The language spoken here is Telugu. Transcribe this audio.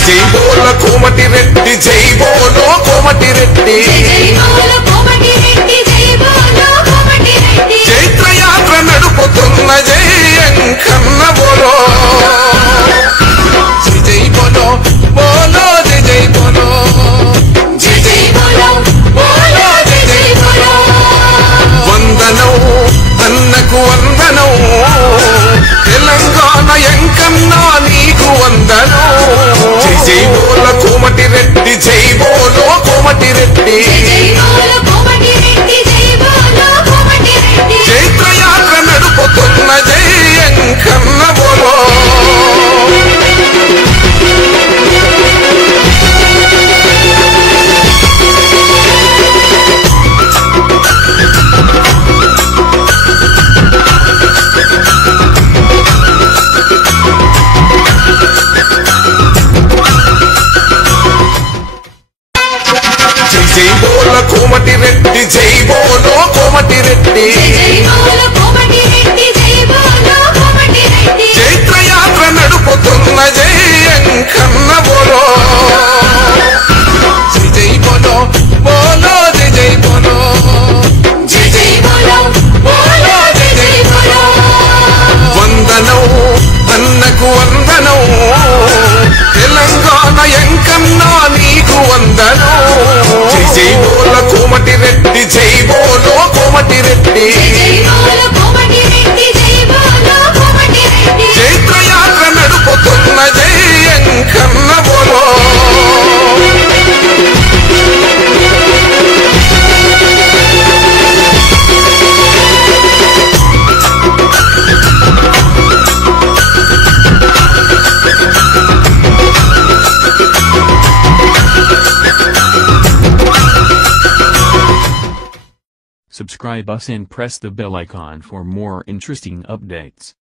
జై బోల కోమటి రెడ్డి జై బోలో కోమటి రెడ్డి చైత్రయాత్ర నడుపుతున్న జై అంకన్న బోలో జై బోలో బోలో జై బోలో వందనం అన్నకు వందనం తెలంగాణ ఎంకన్నా నీకు వందనం జై బోల కోమటి రెడ్డి జై బోలో కోమటి రెడ్డి చైత్రయాత్ర నడుపుతున్న జై అంకన్న బోలో జై బోల కోమటి రెడ్డి జై బోలో కోమటి రెడ్డి చైత్రయాత్ర నడుపుతున్న జై అంకన్న బోలో జై బోలో బోలో జై బోలో వందనం అన్నకు వందనం తెలంగాణ ఎంకన్నా నీకు వందనం జై బోల కోమటి రెడ్డి జై బోలో కోమటి రెడ్డి చైత్రయాత్ర నడుపుతున్న జై అంకన్న బోలో Subscribe us and press the bell icon for more interesting updates.